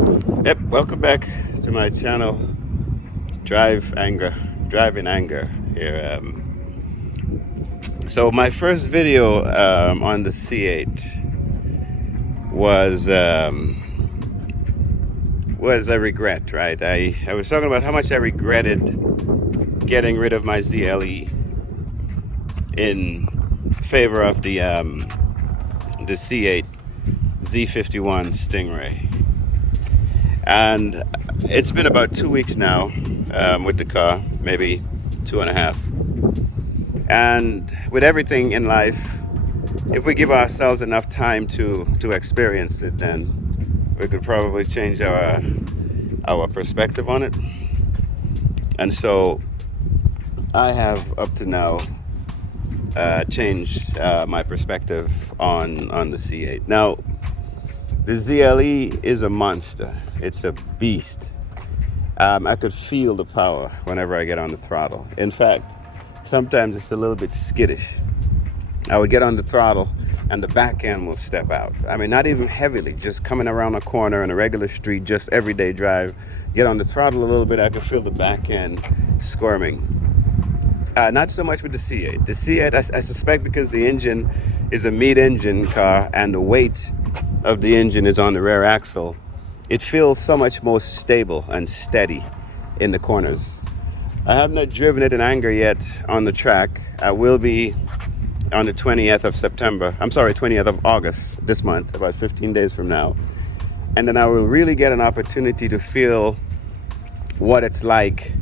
Yep, welcome back to my channel, Driving Anger here. So my first video on the C8 was a regret, right? I was talking about how much I regretted getting rid of my ZLE in favor of the C8 Z51 Stingray. And it's been about 2 weeks now with the car, maybe 2.5. And with everything in life, if we give ourselves enough time to experience it, then we could probably change our perspective on it. And so I have up to now changed my perspective on the C8. Now, the ZLE is a monster. It's a beast. I could feel the power whenever I get on the throttle. In fact, sometimes it's a little bit skittish. I would get on the throttle and the back end will step out. I mean, not even heavily, just coming around a corner in a regular street, just everyday drive. Get on the throttle a little bit, I could feel the back end squirming. Not so much with the C8. The C8, I suspect because the engine is a mid-engine car and the weight of the engine is on the rear axle, it feels so much more stable and steady in the corners. I have not driven it in anger yet on the track. I will be on the 20th of August this month, about 15 days from now. And then I will really get an opportunity to feel what it's like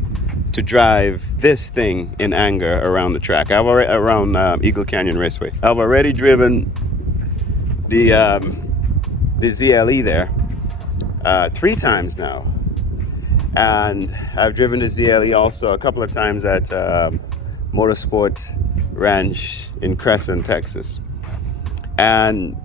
to drive this thing in anger around the track. Around Eagle Canyon Raceway. I've already driven the ZLE there 3 times now, and I've driven the ZLE also a couple of times at Motorsport Ranch in Crescent, Texas. And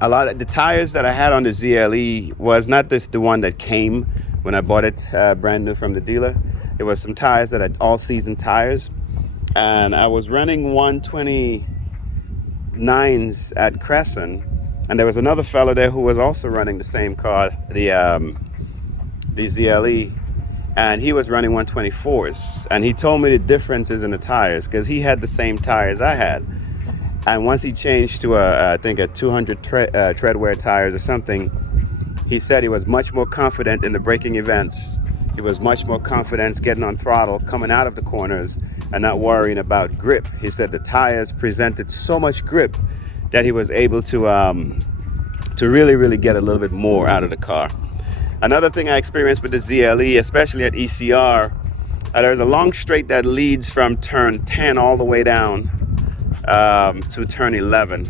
a lot of the tires that I had on the ZLE was not just the one that came when I bought it brand new from the dealer. It was some tires that had all-season tires, and I was running 129s at Crescent. And there was another fellow there who was also running the same car, the ZLE, and he was running 124s. And he told me the differences in the tires because he had the same tires I had. And once he changed to I think a 200 treadwear tires or something, he said he was much more confident in the braking events. He was much more confident getting on throttle, coming out of the corners, and not worrying about grip. He said the tires presented so much grip that he was able to really get a little bit more out of the car. Another thing I experienced with the ZLE, especially at ECR, there's a long straight that leads from turn 10 all the way down to turn 11.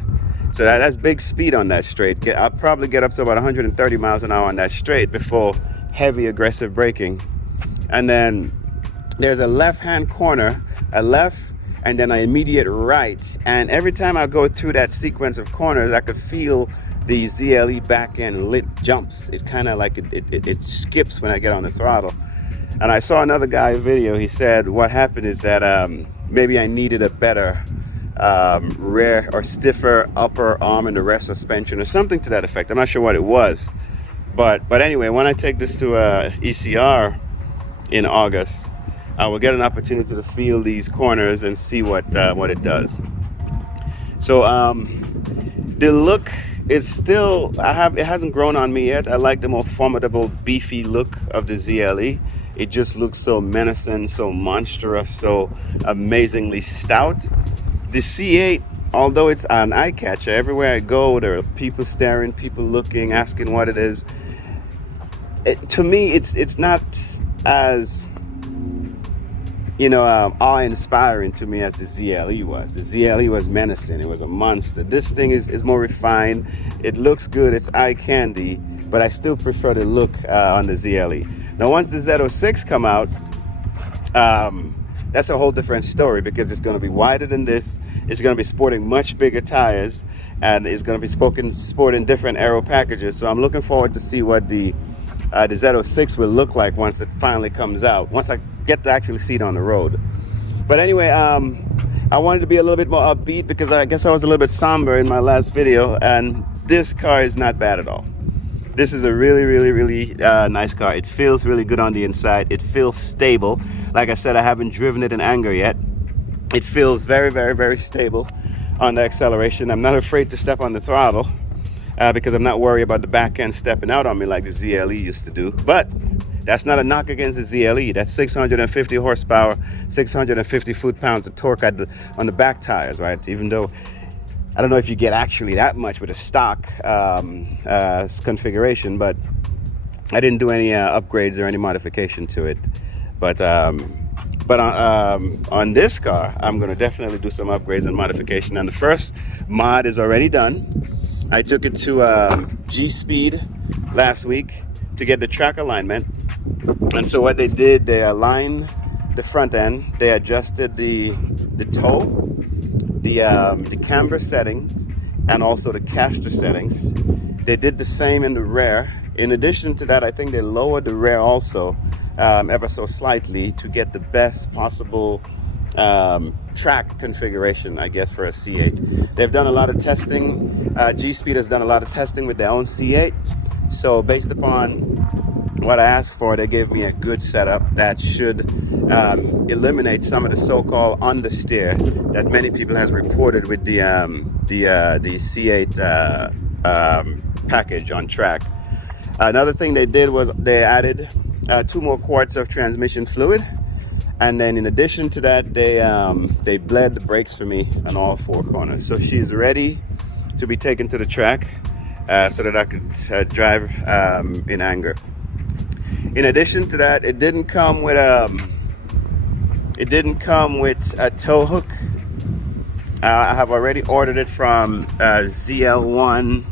So that's big speed on that straight. I'll probably get up to about 130 miles an hour on that straight before heavy aggressive braking. And then there's a left-hand corner, a left, and then an immediate right. And every time I go through that sequence of corners, I could feel the ZLE back end lit jumps. It kind of like it skips when I get on the throttle. And I saw another guy video. He said what happened is that maybe I needed a better rear or stiffer upper arm and the rear suspension or something to that effect. I'm not sure what it was. But anyway, when I take this to ECR in August, I will get an opportunity to feel these corners and see what it does. So the look is still, it hasn't grown on me yet. I like the more formidable, beefy look of the ZLE. It just looks so menacing, so monstrous, so amazingly stout. The C8, although it's an eye catcher, everywhere I go, there are people staring, people looking, asking what it is. To me, it's not as awe-inspiring to me as the ZLE was. The ZLE was menacing. It was a monster. This thing is more refined. It looks good. It's eye candy, but I still prefer the look on the ZLE. Now, once the Z06 come out, that's a whole different story because it's going to be wider than this. It's going to be sporting much bigger tires, and it's going to be sporting different aero packages. So I'm looking forward to see what the Z06 will look like once it finally comes out, once I get to actually see it on the road. But anyway, I wanted to be a little bit more upbeat because I guess I was a little bit somber in my last video, and this car is not bad at all. This is a really nice car. It feels really good on the inside. It feels stable. Like I said, I haven't driven it in anger yet. It feels very stable on the acceleration. I'm not afraid to step on the throttle because I'm not worried about the back end stepping out on me like the ZLE used to do. But that's not a knock against the ZLE. That's 650 horsepower, 650 foot-pounds of torque on the back tires, right? Even though I don't know if you get actually that much with a stock configuration, but I didn't do any upgrades or any modification to it. But on this car, I'm going to definitely do some upgrades and modification. And the first mod is already done. I took it to G-Speed last week to get the track alignment. And so what they did, they aligned the front end, they adjusted the toe, the camber settings, and also the caster settings. They did the same in the rear. In addition to that, I think they lowered the rear also ever so slightly to get the best possible track configuration, I guess, for a C8. They've done a lot of testing. G-Speed has done a lot of testing with their own C8. So based upon what I asked for, they gave me a good setup that should eliminate some of the so-called understeer that many people has reported with the C8 package on track. Another thing they did was they added 2 more quarts of transmission fluid, and then in addition to that, they bled the brakes for me on all 4 corners. So she's ready to be taken to the track so that I could drive in anger. In addition to that, it didn't come with a tow hook. I have already ordered it from ZL1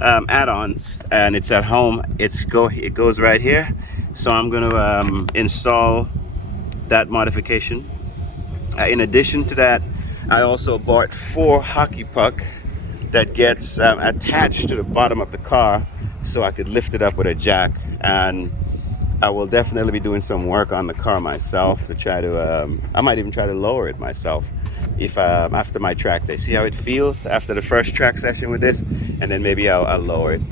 add-ons, and it's at home. It goes right here. So I'm going to install that modification. In addition to that, I also bought 4 hockey puck that gets attached to the bottom of the car, so I could lift it up with a jack. And I will definitely be doing some work on the car myself to try to I might even try to lower it myself if after my track day, see how it feels after the first track session with this, and then maybe I'll lower it.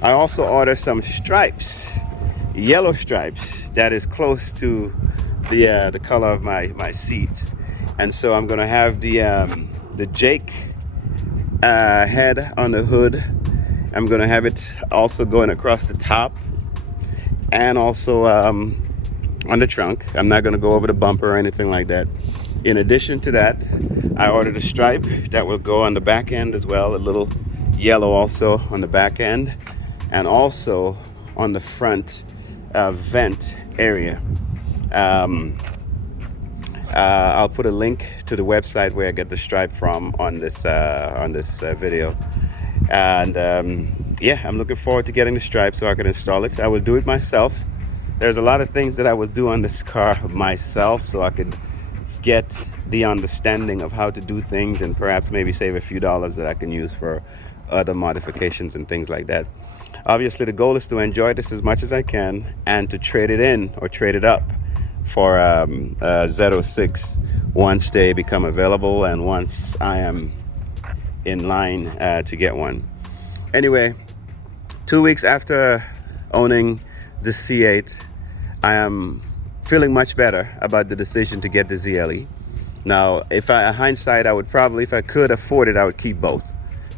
I also ordered some stripes, yellow stripes, that is close to the color of my seats. And so I'm gonna have the Jake head on the hood. I'm gonna have it also going across the top and also on the trunk. I'm not gonna go over the bumper or anything like that. In addition to that, I ordered a stripe that will go on the back end as well, a little yellow also on the back end, and also on the front vent area. I'll put a link to the website where I get the stripe from on this video. And yeah, I'm looking forward to getting the stripe so I can install it. I will do it myself. There's a lot of things that I will do on this car myself so I could get the understanding of how to do things, and perhaps maybe save a few dollars that I can use for other modifications and things like that. Obviously, the goal is to enjoy this as much as I can and to trade it in or trade it up for Z06 once they become available and once I am in line to get one. Anyway, 2 weeks after owning the C8, I am feeling much better about the decision to get the ZLE. Now, hindsight, I would probably, if I could afford it, I would keep both.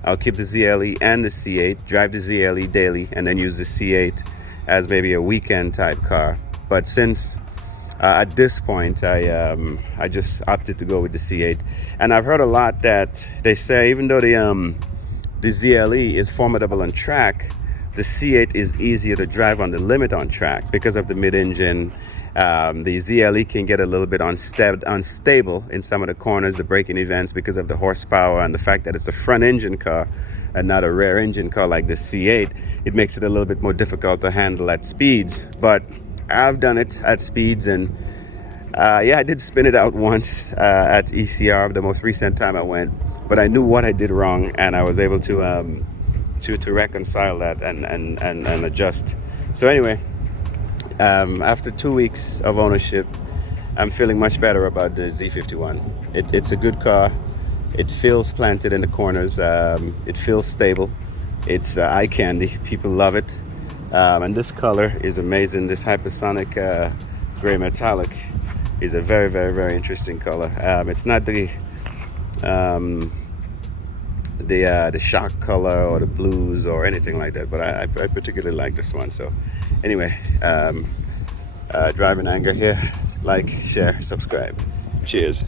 I'll keep the ZLE and the C8, drive the ZLE daily, and then use the C8 as maybe a weekend type car. But since at this point, I just opted to go with the C8. And I've heard a lot that they say, even though the ZLE is formidable on track, the C8 is easier to drive on the limit on track because of the mid-engine. The ZLE can get a little bit unstable in some of the corners, the braking events, because of the horsepower and the fact that it's a front engine car and not a rear engine car like the C8. It makes it a little bit more difficult to handle at speeds. But I've done it at speeds, and yeah, I did spin it out once at ECR, the most recent time I went. But I knew what I did wrong, and I was able to reconcile that and adjust. So anyway, after 2 weeks of ownership, I'm feeling much better about the Z51. It's a good car. It feels planted in the corners. It feels stable. It's eye candy. People love it. And this color is amazing. This hypersonic gray metallic is a very, very, very interesting color. It's not the shock color or the blues or anything like that, but I particularly like this one. So anyway, driving anger here. Like, share, subscribe. Cheers.